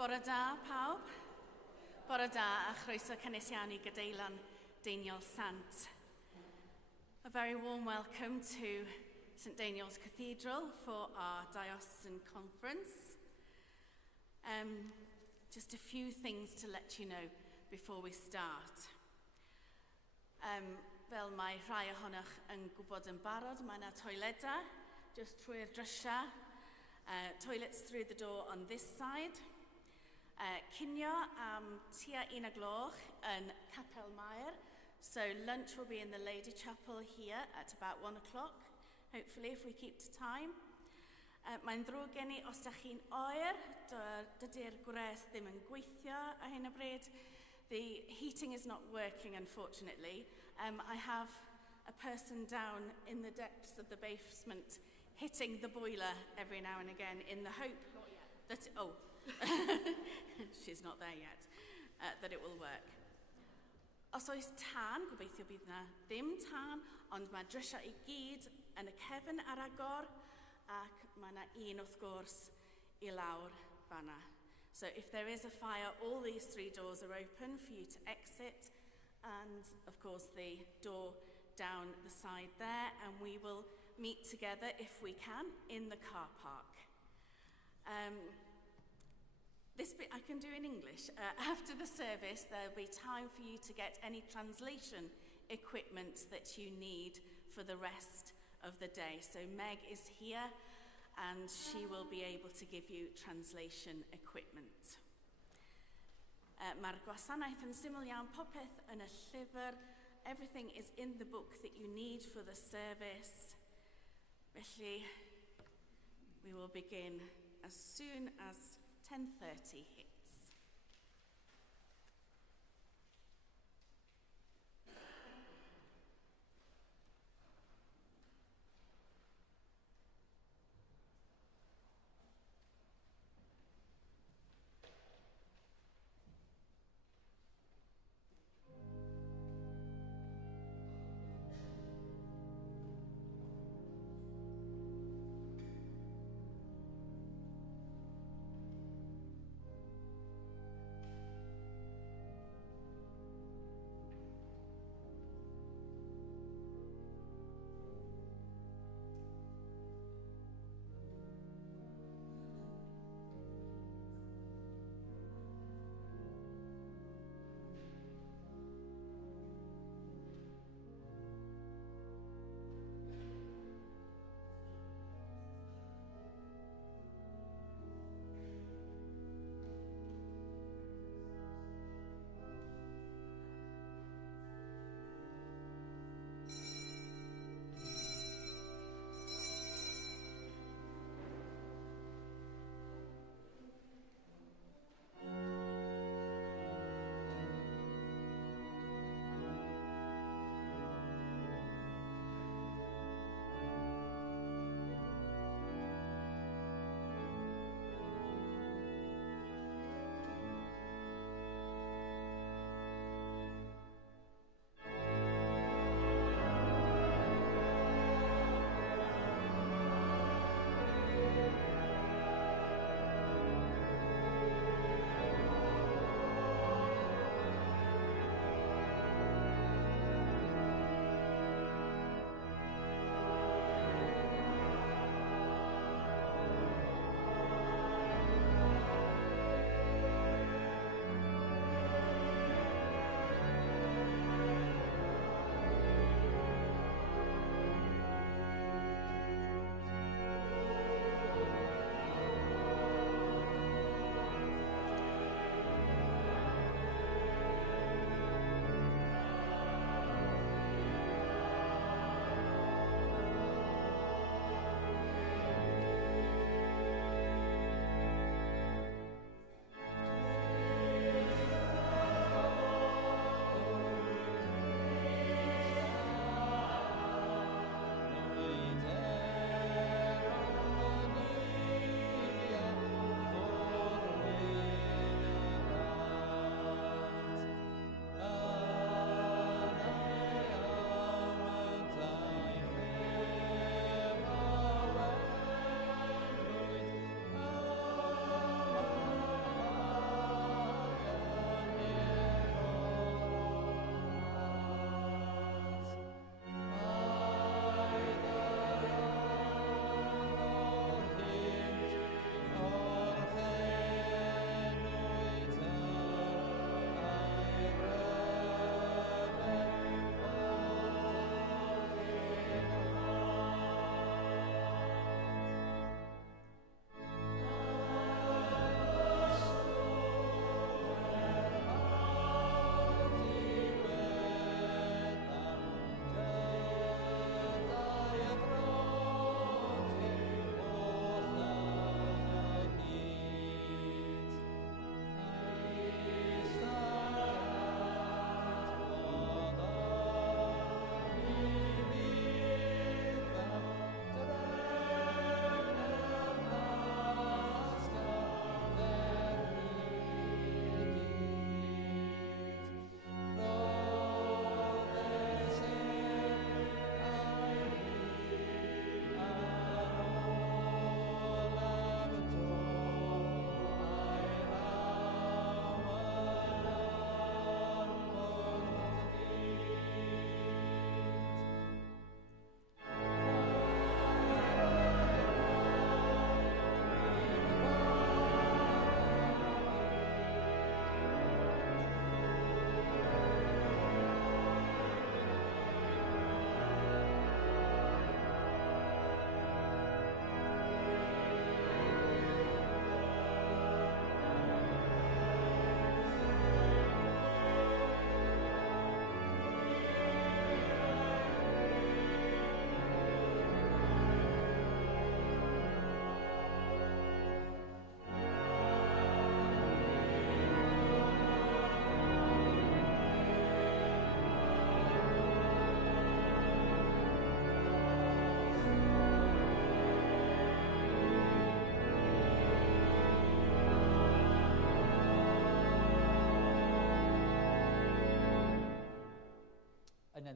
Bore da pawb, bore da a chroeso cynnes iawn I Gadeilan Deiniol Sant. A very warm welcome to St Daniel's Cathedral for our Diocesan Conference. Just a few things to let you know before we start. Fel mae rhai ohonoch yn gwybod yn barod, mae yna toiledau just trwy'r drysiau. Toilets through the door on this side. Cinio am tua 1:00 yn Capel Mair. So lunch will be in the Lady Chapel here at about 1:00, hopefully if we keep to time. Mae'n ddrwg gen I os ydych chi'n oer, dydy'r gwres ddim yn gweithio ar hyn o bryd. The heating is not working, unfortunately. I have a person down in the depths of the basement hitting the boiler every now and again in the hope that, she's not there yet, that it will work. Os oes tân, gobeithio bydd na ddim tân, ond mae drysiau I gyd yn y cefn ar agor, ac mae na un wrth gwrs I lawr fanna. So if there is a fire, all these 3 doors are open for you to exit, and of course the door down the side there, and we will meet together if we can in the car park. This bit I can do in English. After the service, there'll be time for you to get any translation equipment that you need for the rest of the day. So Meg is here, and she will be able to give you translation equipment. Mae'r gwasanaeth yn syml iawn, popeth yn y llyfr. Everything is in the book that you need for the service. Felly, we will begin as soon as 10:30 hits.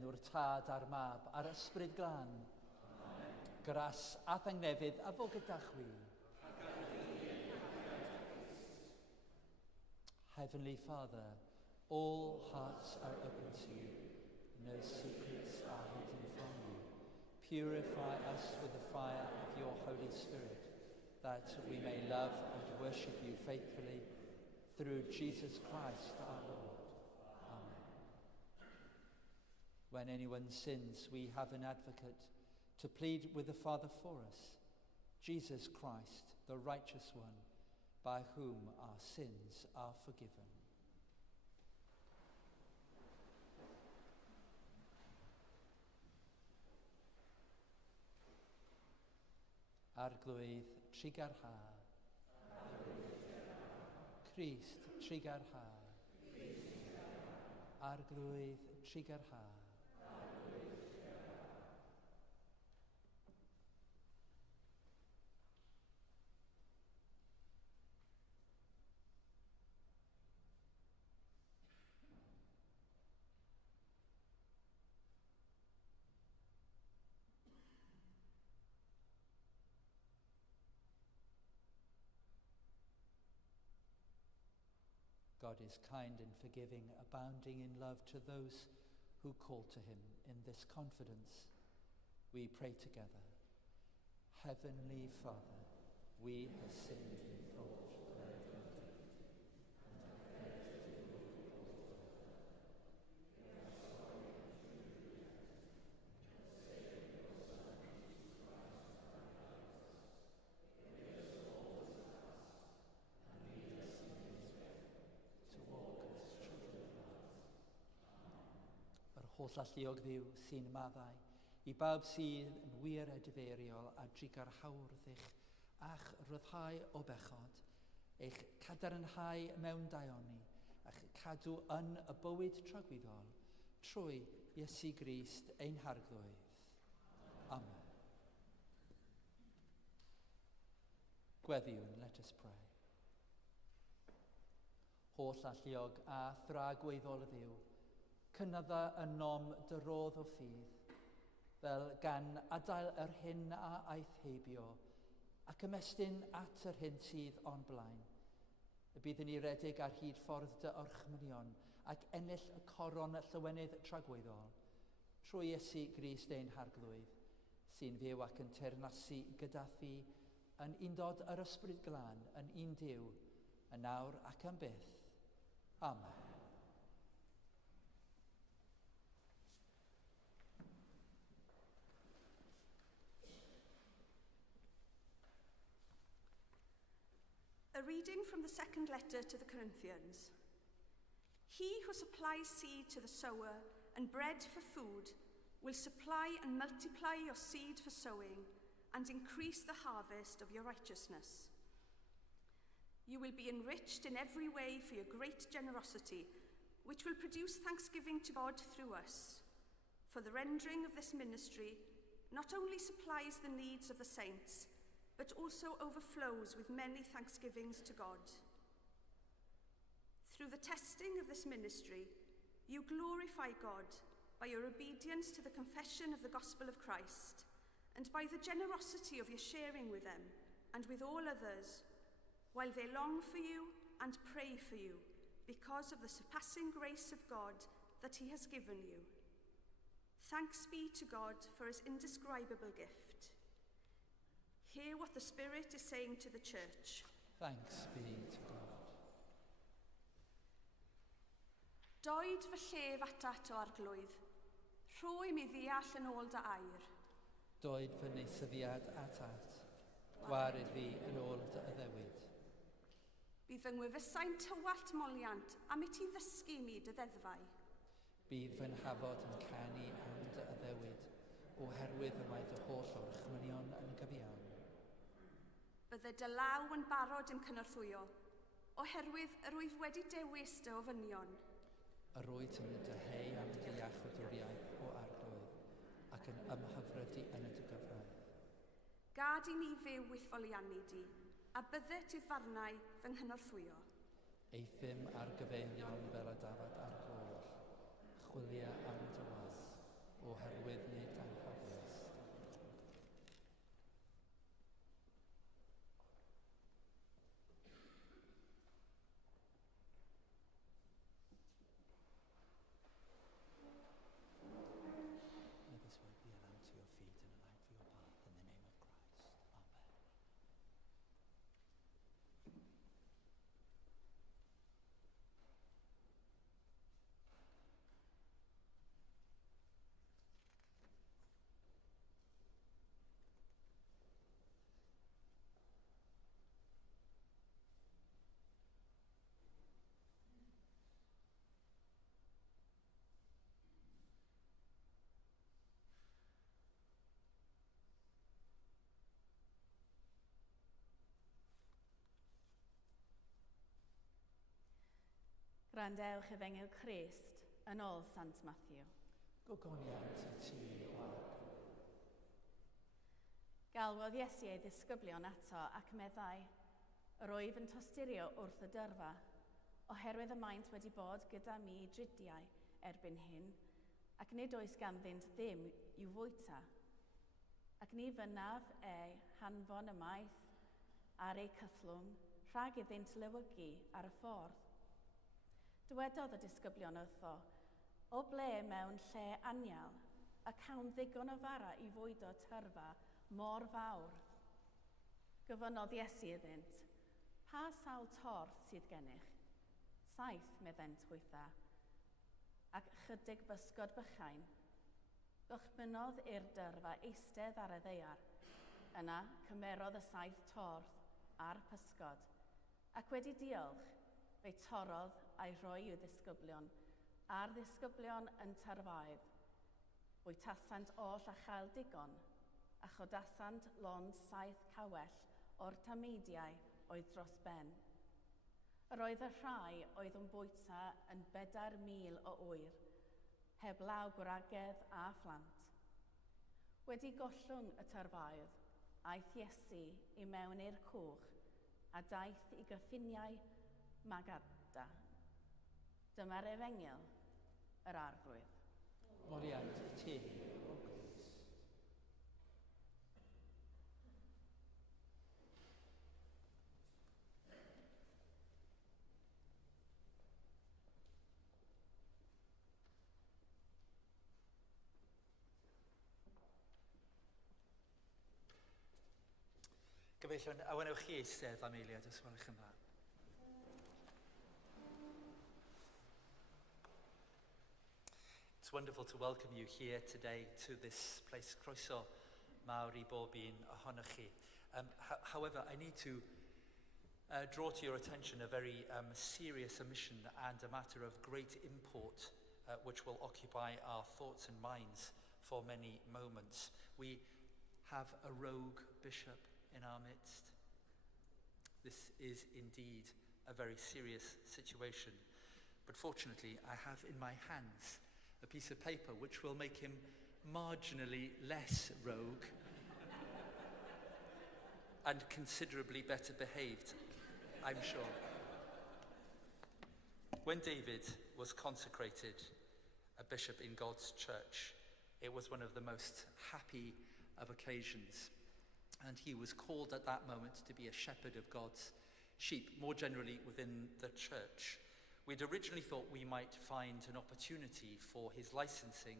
enw'r Tad a'r Mab a'r Ysbryd Glân. Gras a thangnefydd a fo gyda chwi. Heavenly Father, all hearts are open to you. No secrets are hidden from you. Purify us with the fire of your Holy Spirit, that we may love and worship you faithfully through Jesus Christ our Lord. Amen. When anyone sins, we have an advocate to plead with the Father for us, Jesus Christ, the righteous one, by whom our sins are forgiven. Arglwydd trigar ha. Christ trigar ha. Arglwydd trigar ha. God is kind and forgiving, abounding in love to those who call to him. In this confidence, we pray together. Heavenly Father, we have sinned in thought, word, and deed, and have failed to do what you called to. We are sorry and truly repent. For the sake of your Son, Jesus Christ, our Christ, forgive us all the past, and lead us in his way, to walk as children of light. Amen. Yr holl alluog ddiw sy'n maddau, i bawb sydd yn wir edifeiriol a drigar hawddych a'ch ryddhau o bechod, eich cadarnhau mewn daioni, a'ch cadw yn y bywyd tragwyddol, trwy Iesu Grist ein harglwydd. Amen. Gweddiwn, let us pray. Holl alluog a thragweddol y ddiw, cynydda yn nom dy rodd o ffydd, fel gan adael yr hyn a aeth heibio, ac ymestyn at yr hyn sydd o'n blaen. Y bydd yn uredig ar hyd ffordd dy orchmynion, ac ennill y coron llywenydd tragweddol, trwy Iesu Grist ein harglwydd, sy'n fyw ac yn teyrnasu gyda thi, yn undod yr Ysbryd Glân, yn un Duw, yn nawr ac yn byth. Amen. A reading from the second letter to the Corinthians. He who supplies seed to the sower and bread for food will supply and multiply your seed for sowing and increase the harvest of your righteousness. You will be enriched in every way for your great generosity, which will produce thanksgiving to God through us. For the rendering of this ministry not only supplies the needs of the saints, but also overflows with many thanksgivings to God. Through the testing of this ministry, you glorify God by your obedience to the confession of the gospel of Christ, and by the generosity of your sharing with them and with all others, while they long for you and pray for you, because of the surpassing grace of God that he has given you. Thanks be to God for his indescribable gift. Hear what the Spirit is saying to the Church. Thanks be to God. Doed fy llef atat o arglwydd, rhoi mi ddeall yn ôl dy air. Doed fy neisyddiad atat, gwared fi yn ôl dy addewid. Bydd fy ngwyfysau'n tywallt moliant am i ti ddysgu mi dy ddeddfau. Bydd fy nhafod yn canu am dy addewid, oherwydd y mae dy holl orchmynion yn gyfiawn. Bydde dy law yn barod yn cynorthwyo, oherwydd yr wyf wedi dewis dy ofynion. Yr oed yn y dyheu am dealltwriaeth o arglwydd, ac yn ymhyfrydu yn y dy gyfraith. Gad i ni fyw wythfoliannu di, a bydde ti farnau fy nghynorthwyo. Eithym ar gyfeilion fel y dafod ar goll, chwilio am dy waith. oherwydd nid anghofus. May this word be a lamp to your feet and a light for your path, in the name of Christ. Amen. Gwrandewch Efengyl Crist yn ôl Sant Matthew. Gogoniant i ti o arglwydd. Galwodd Iesu ei ddisgyblion ato ac meddai, yr wyf yn tosturio wrth y dyrfa, oherwydd y maint wedi bod gyda mi dridiau erbyn hyn, ac nid oes ganddynt ddim i'w fwyta. Ac ni fynaf ei hanfon y maith ar ei cythlwng rhag iddynt lewygu ar y ffordd. Dywedodd y disgyblion wrtho, o ble mewn lle anial, a cawn ddigon o fara i fwydo tyrfa mor fawr. Gyfynodd Iesu iddynt, pa sawl torth sydd gennych? 7, meddent hwytha, ac chydig bysgod bychain. Dychmynodd i'r dyrfa eistedd ar y ddeiar. Yna cymerodd y 7 torth a'r pysgod, ac wedi diolch, fe torodd a'i rhoi i'w ddisgyblion, a'r ddisgyblion yn tyrfaedd. Bwytasant oll a chael digon, a chodasant lond 7 cawell o'r tameidiau oedd dros ben. Yr oedd y rhai oedd yn bwyta yn 4,000 o ŵyr, heb law gwragedd a phlant. Wedi gollwng y tyrfaedd, aeth Iesu i mewn i'r cwch, a daeth i gyffiniau Magadda. Dyma'r Efengyl, yr arglwydd. Gloriant i ti o Grist. Gyfeillion, awenewch chi eistedd am eiliad os gwelwch yn dda. It's wonderful to welcome you here today to this place, Croeso mawr I bob un ohonoch chi. However, I need to draw to your attention a very serious omission and a matter of great import which will occupy our thoughts and minds for many moments. We have a rogue bishop in our midst. This is indeed a very serious situation. But fortunately, I have in my hands a piece of paper which will make him marginally less rogue and considerably better behaved, I'm sure. When David was consecrated a bishop in God's church, it was one of the most happy of occasions. And he was called at that moment to be a shepherd of God's sheep, more generally within the church. We'd originally thought we might find an opportunity for his licensing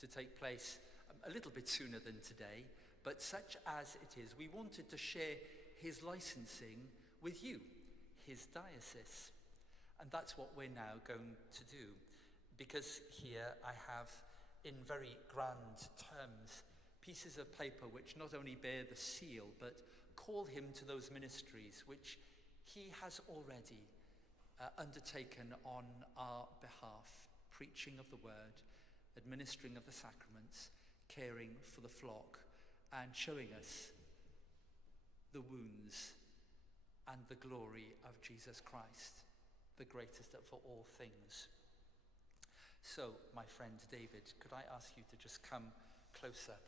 to take place a little bit sooner than today, but such as it is, we wanted to share his licensing with you, his diocese. And that's what we're now going to do, because here I have, in very grand terms, pieces of paper which not only bear the seal, but call him to those ministries which he has already undertaken on our behalf, preaching of the word, administering of the sacraments, caring for the flock, and showing us the wounds and the glory of Jesus Christ, the greatest for all things. So, my friend David, could I ask you to just come closer?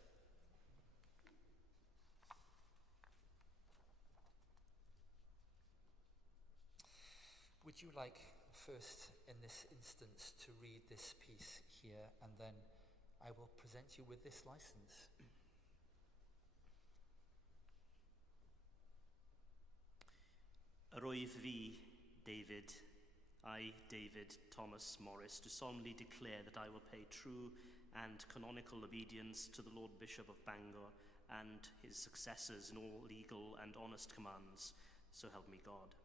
Would you like first in this instance to read this piece here and then I will present you with this license. Arwyf fi, David, I, David Thomas Morris, do solemnly declare that I will pay true and canonical obedience to the Lord Bishop of Bangor and his successors in all legal and honest commands, so help me God.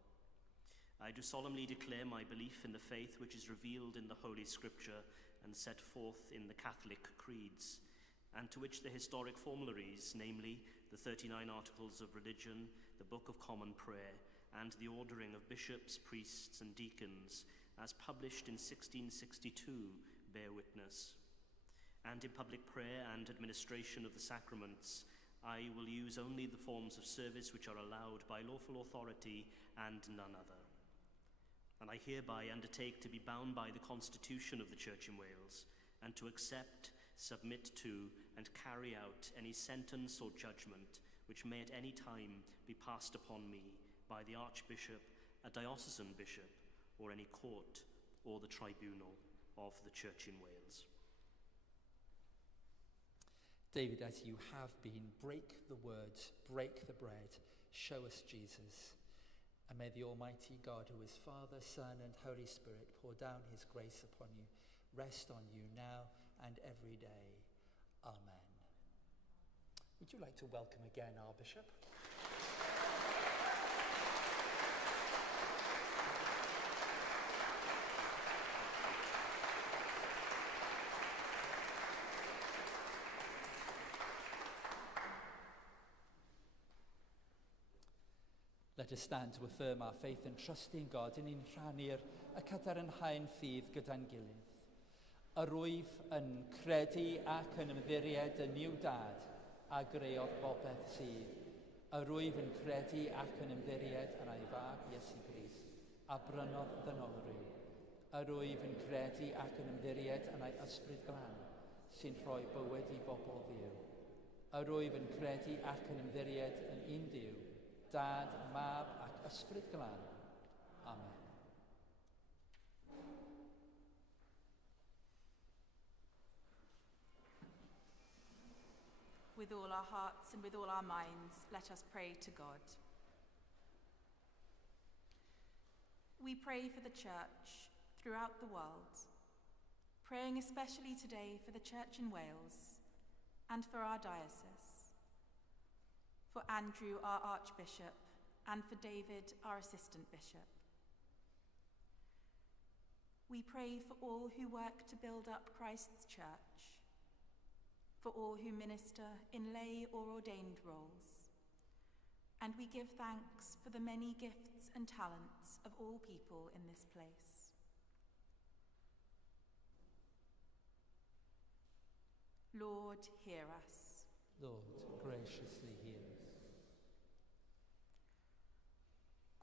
I do solemnly declare my belief in the faith which is revealed in the Holy Scripture and set forth in the Catholic creeds, and to which the historic formularies, namely the 39 Articles of Religion, the Book of Common Prayer, and the ordering of bishops, priests, and deacons, as published in 1662, bear witness. And in public prayer and administration of the sacraments, I will use only the forms of service which are allowed by lawful authority and none other. And I hereby undertake to be bound by the Constitution of the Church in Wales, and to accept, submit to, and carry out any sentence or judgment which may at any time be passed upon me by the Archbishop, a diocesan bishop, or any court or the tribunal of the Church in Wales. David, as you have been, break the words, break the bread, show us Jesus. And may the Almighty God, who is Father, Son, and Holy Spirit, pour down his grace upon you, rest on you now and every day. Amen. Would you like to welcome again our Bishop? Let us stand to affirm our faith and trust in God yn ein rhannu'r y cadarnhau'n ffydd gyda'n gilydd. Yr wyf yn credu ac yn ymddiried yn i'w dad a greodd bopeth sydd. Yr wyf yn credu ac yn ymddiried yn ei fab Iesu Grist a brynodd ddynolrhyw. Yr wyf yn credu ac yn ymddiried yn ei ysbryd glân sy'n rhoi bywyd i bobl ddiw. Yr wyf yn credu ac yn ymddiried yn un Duw, Dad, Mab ac Ysbryd Glân. Amen. With all our hearts and with all our minds, let us pray to God. We pray for the Church throughout the world, praying especially today for the Church in Wales and for our diocese, for Andrew, our Archbishop, and for David, our Assistant Bishop. We pray for all who work to build up Christ's Church, for all who minister in lay or ordained roles, and we give thanks for the many gifts and talents of all people in this place. Lord, hear us. Lord, graciously hear us.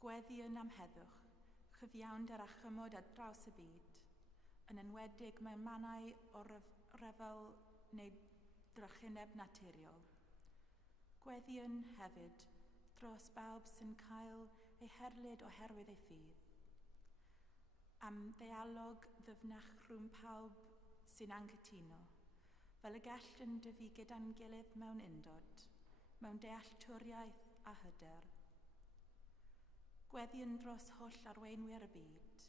Gweddion am heddwch, chyfiawnder a chymod ar draws y byd, yn enwedig mewn mannau o ryfel neu drychineb naturiol. Gweddion hefyd dros bawb sy'n cael eu herlyd oherwydd ei ffydd. Am ddeialog ddyfnach rhwng pawb sy'n anghytuno, fel y gall yn dyfu gyda'n gilydd mewn undod, mewn dealltwriaeth a hyder. Gweddion dros holl arweinwyr y byd,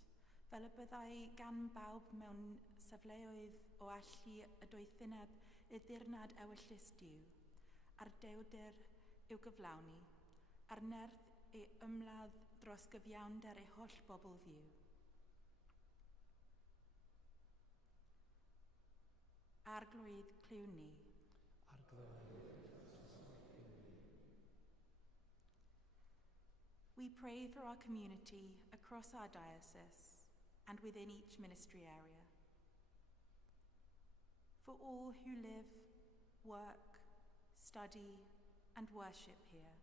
fel y byddai gan bawb mewn safleoedd o allu y doethineb y dirnad ewyllus Duw, a'r dewder i'w gyflawni, a'r nerth ei ymladd dros gyfiawnder ei holl bobl ddiw. Arglwydd clywn ni. We pray for our community across our diocese and within each ministry area. For all who live, work, study, and worship here.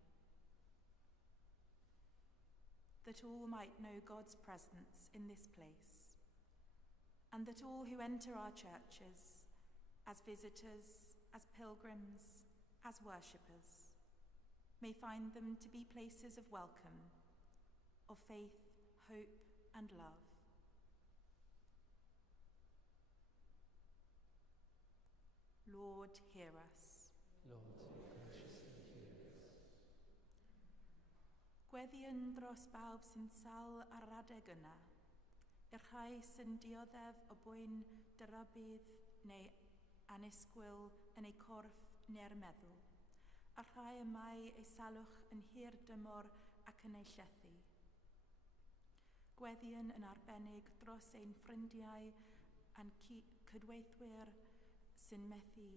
That all might know God's presence in this place, and that all who enter our churches, as visitors, as pilgrims, as worshippers, may find them to be places of welcome, of faith, hope, and love. Lord, hear us. Lord, graciously hear us. Gweddion dros bawb sy'n sal ar yr adeg yna, i'r rhai sy'n dioddef o bwyn dyrybydd neu annisgwyl yn ei corff neu'r meddwl, a rhai y mae ei salwch yn hir dymor ac yn ei llethu. Gweddion yn arbennig dros ein ffrindiau a'n cydweithwyr sy'n methu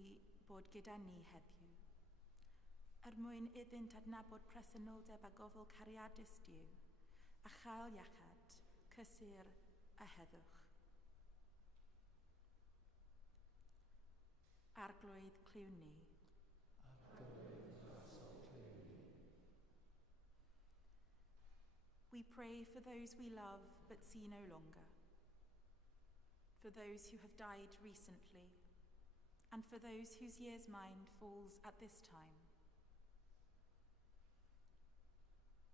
bod gyda ni heddiw. Mwyn iddynt adnabod presenoldeb a gofal cariadus Duw, a chael iachad, cysur a heddwch. Arglwydd cliwn ni. We pray for those we love but see no longer, for those who have died recently, and for those whose year's mind falls at this time.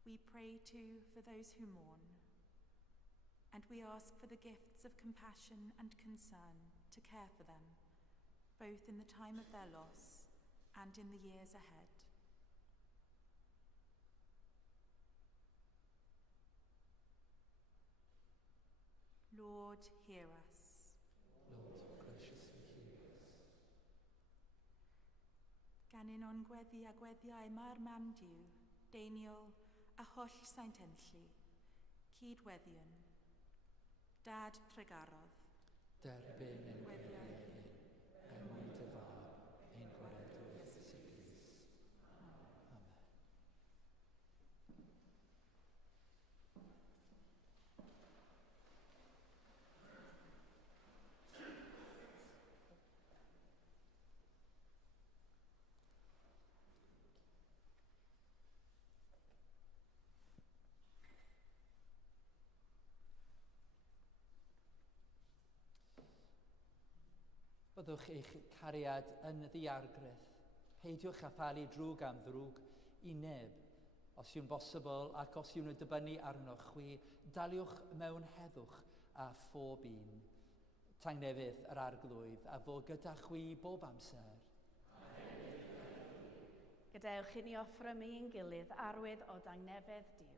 We pray too for those who mourn, and we ask for the gifts of compassion and concern to care for them, both in the time of their loss and in the years ahead. Lord, hear us. Lord, graciously hear us. Gan un o'n gweddi a gweddiau mae'r mam Duw, deiniol a holl saint enlli, cydweddion, dad tregarodd, Derbyn ein Gweddiau gweddiau hyn, er mwyn dy fab, ein gwaredwr Iesu Grist. Amen. Byddwch eich cariad yn ddiargreth. Peidiwch â phalu drwg am ddrwg i neb. Os yw'n bosibl ac os yw'n dibynnu arnoch chwi, daliwch mewn heddwch a phob un. Tangnefydd yr arglwydd a fo gyda chwi bob amser. Gadewch i ni offrym i'n gilydd arwydd o dangnefedd Duw.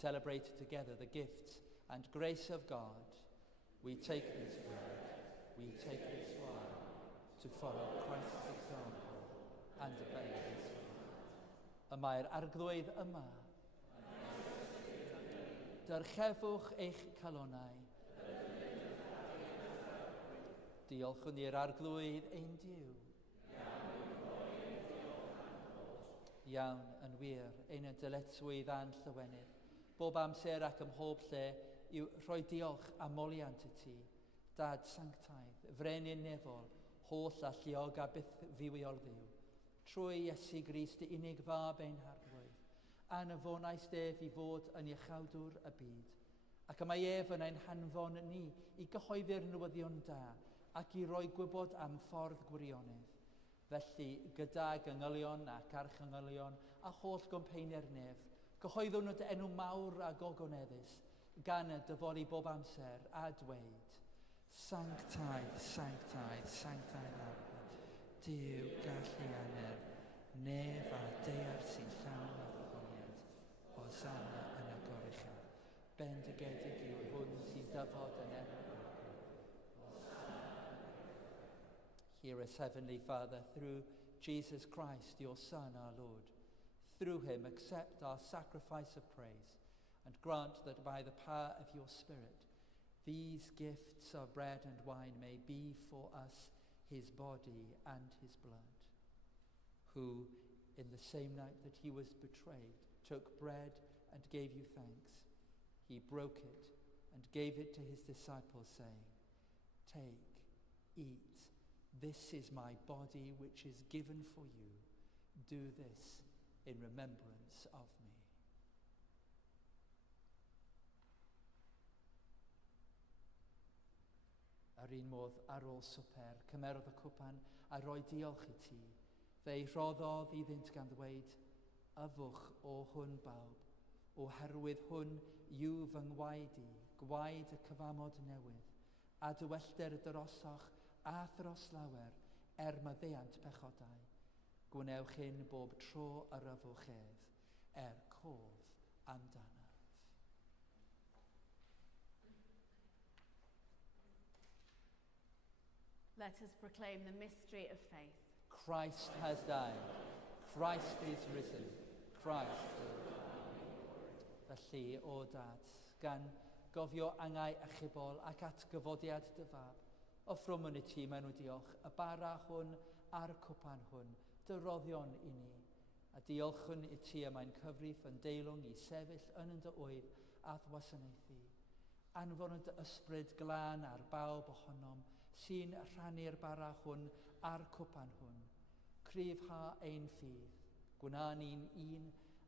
celebrate together the gifts and grace of God. We take this bread, we take this wine, to follow Christ's example and obey his word. Y mae'r arglwydd yma. Dyrchefwch eich calonnau. Diolchwn i'r arglwydd ein Duw. Iawn, yn wir, ein y dyletswydd a'n llywenydd. Bob amser ac ym mhob lle yw rhoi diolch a moliant i ti, Dad sanctaidd, frenin nefol, holl a lliog a byth ddiwiol ddiw. Trwy Iesu Grist y unig fab ein harglwydd, a'n yfonais ef i fod yn iachawdwr y byd. Ac y mae ef yn ein hanfon ni i gyhoeddi'r newyddion da ac i roi gwybod am ffordd gwirionedd. Felly, gyda gynghylion ac archyngylion a holl gwmpeinau'r nef, gyhoeddwn y enw mawr a gogoneddus gan y dyfodol bob amser a dweud, Sanctaidd, sanctaidd, sanctaidd arglwydd, Duw gallu aner, nef a deir sy'n llawn o ddogoniant, Hosanna yn y goruchaf. Bendigedig yw hwn sy'n dyfod yn enw. Hear us, Heavenly Father, through Jesus Christ, your Son, our Lord. Through him, accept our sacrifice of praise, and grant that by the power of your Spirit, these gifts of bread and wine may be for us his body and his blood, who, in the same night that he was betrayed, took bread and gave you thanks. He broke it and gave it to his disciples, saying, Take, eat, this is my body which is given for you. Do this in remembrance of me. Ar un modd ar ôl swper, cymerodd y cwpan a roi diolch i ti. Fe'i rhoddodd iddynt gan ddweud, Yfwch o hwn bawb, oherwydd hwn yw fy ngwaed i, gwaed y cyfamod newydd, a dywellder drosoch a thros lawer, maddeuant pechodau. Gwnewch hyn bob tro yr yfwch ef, cof amdanaf. Let us proclaim the mystery of faith. Christ has died. Christ is risen. Christ is Felly, o Dad, gan gofio angau achubol ac atgyfodiad dy fab, offrwm yn y ti mewn o diolch, y bara hwn a'r cwpan hwn, dy roddion i ni. A diolchwn i ti am ein cyfrif yn deilwng i sefyll yn dy oedd a ddwasanaethu. Anfon dy ysbryd glân ar bawb ohonom, sy'n rhannu'r bara hwn a'r cwpan hwn. Cryfha ein ffydd, gwna ni'n un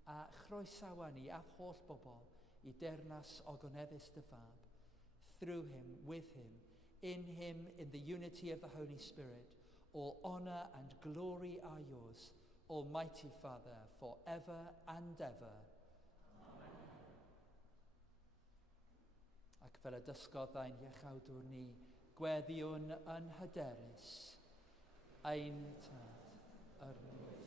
a chroesawa ni a holl bobl i dernas ogoneddus dy fab. Through him, with him, in the unity of the Holy Spirit, all honor and glory are yours, Almighty Father, forever and ever. Amen. Ac fel y dysgodd ein iechawdwr ni, gweddiwn yn hyderus, ein tad yr mwyd.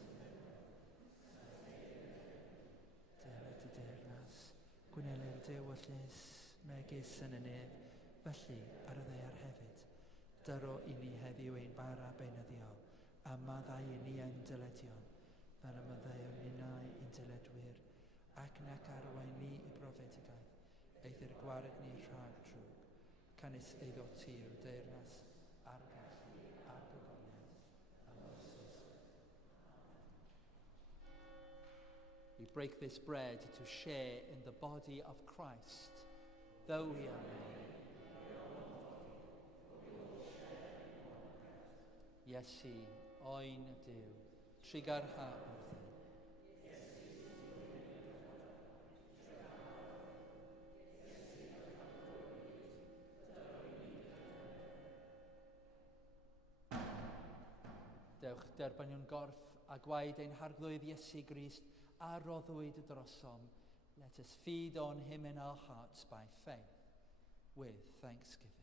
Deled y dernas, gwynelir dewyllus, megis yn y nef, felly ar y ddaear hefyd. Dyro i ni heddiw ein bara benyddiol, a maddau i ni ein dyledion, fel y maddau ninnau ein dyledwyr, ac nac arwain ni i brofedigaeth, eithir gwared ni rhag trwg, canis eiddo ti yw deyrnas a'r gallu a'r gogoniant a Moses. We break this bread to share in the body of Christ, though we are many. Iesu, oen Duw, trigar ha wrthyn. Dewch derbanion gorff a gwaed ein harglwydd Iesu Grist a roddwyd y drosom. Let us feed on him in our hearts by faith, with thanksgiving.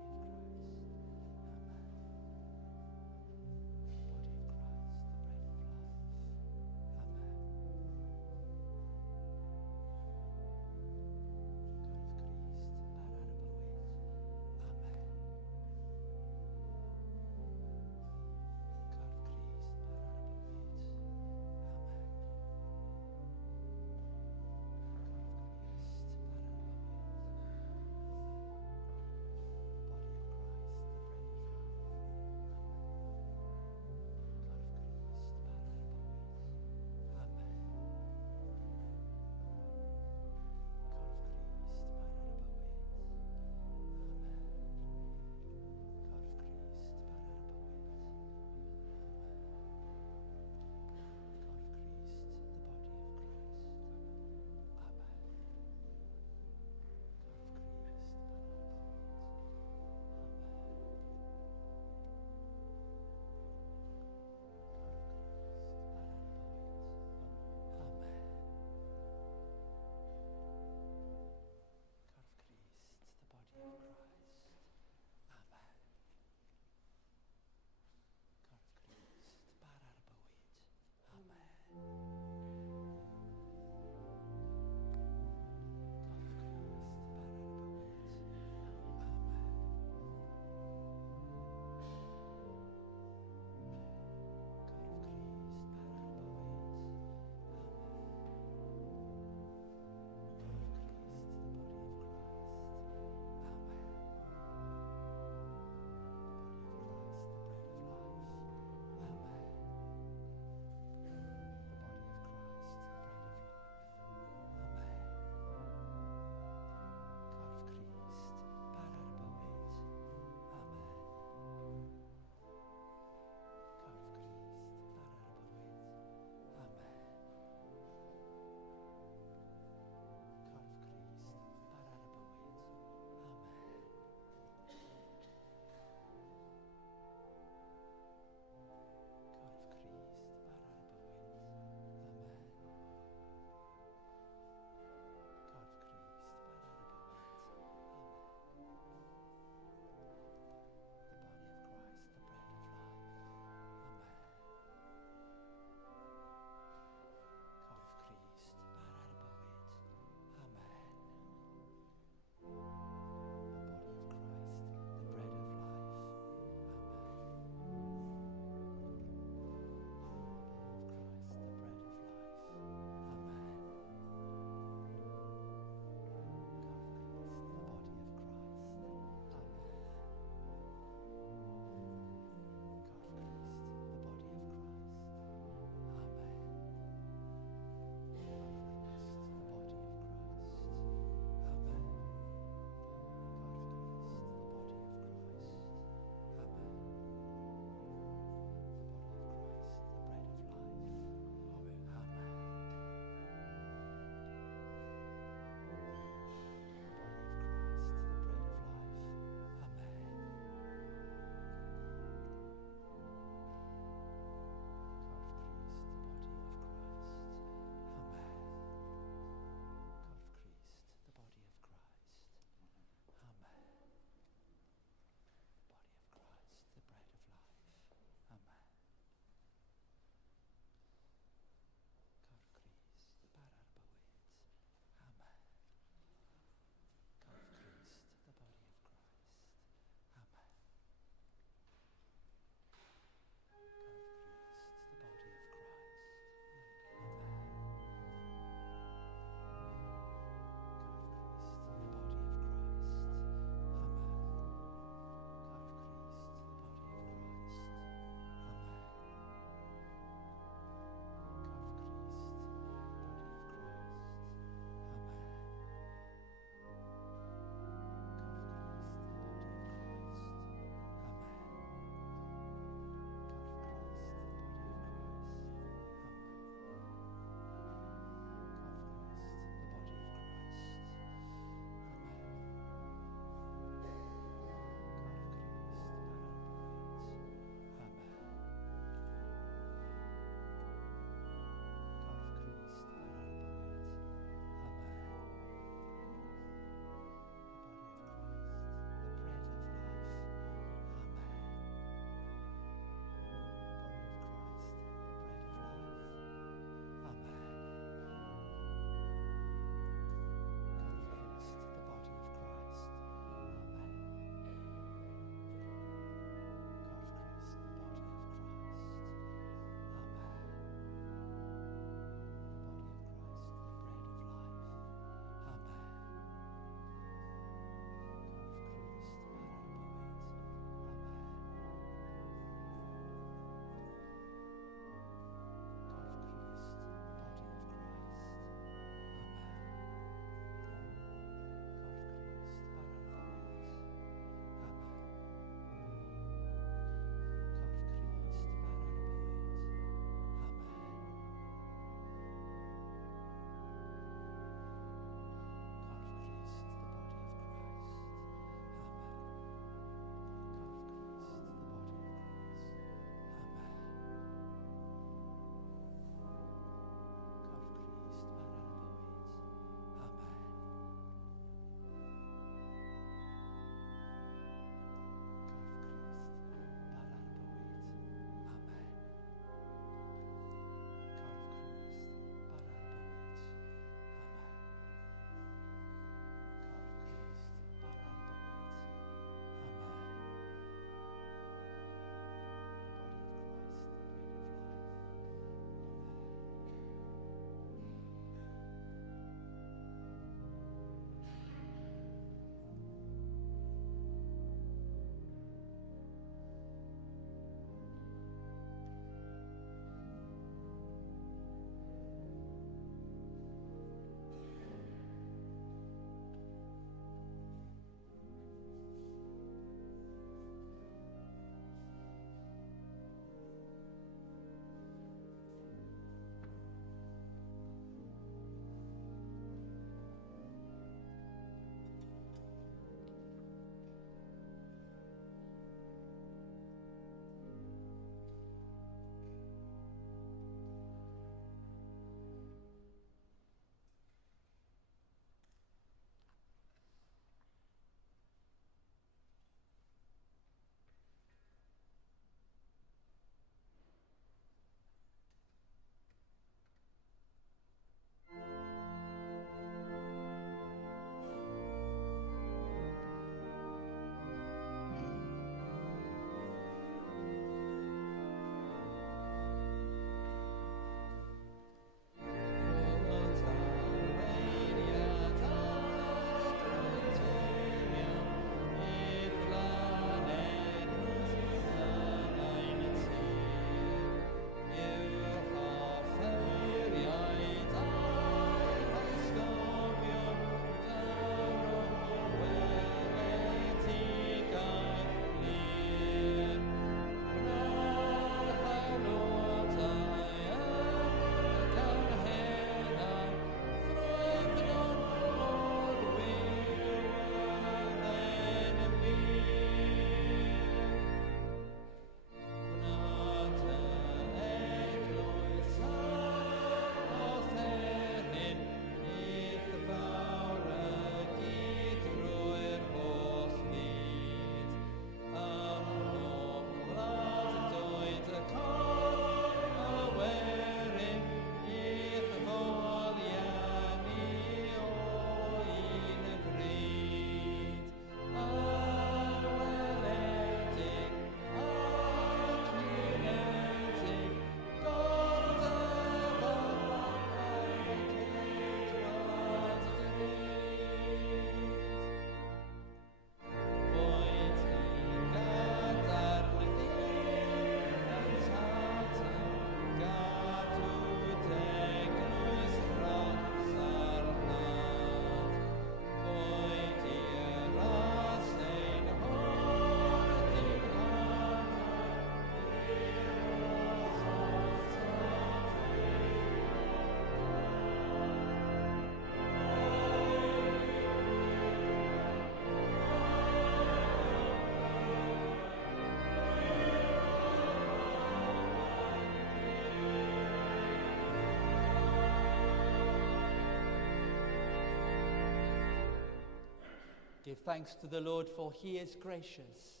Give thanks to the Lord, for he is gracious.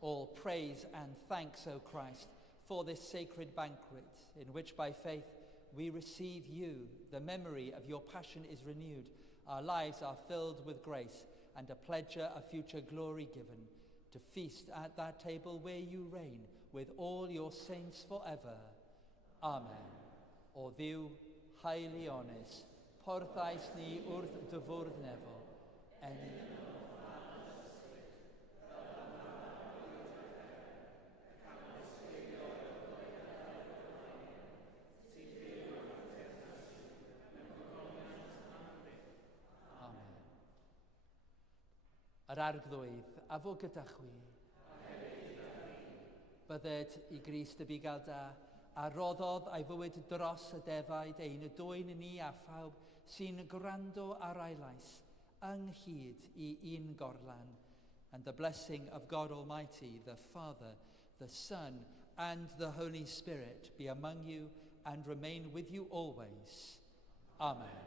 All praise and thanks, O Christ, for this sacred banquet, in which by faith we receive you. The memory of your passion is renewed. Our lives are filled with grace, and a pleasure of future glory given, to feast at that table where you reign with all your saints forever. Amen. O Dduw, highly honest, porthais ni wrth dy fwrdd nefo, Yr arglwydd, a fo gyda chwi. Bydded i Grist y bigada, a roddodd ei fywyd dros y defaid ein y dwyn ni a phawb sy'n gwrando ar ei lais, ynghyd i un gorlan. And the blessing of God Almighty, the Father, the Son, and the Holy Spirit be among you and remain with you always. Amen.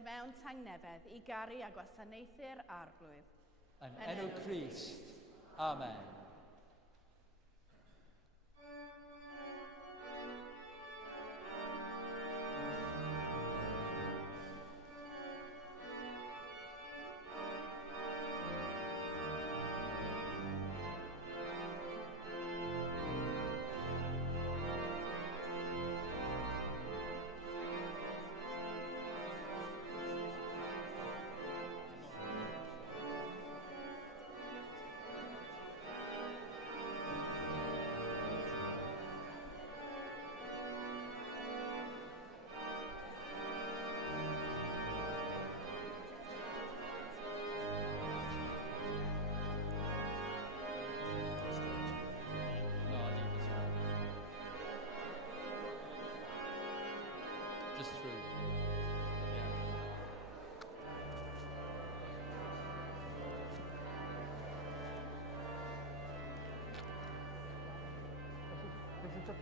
Mewn tangnefedd i garu a gwasanaethu'r arglwydd. Yn enw Crist. Amen. Ti'n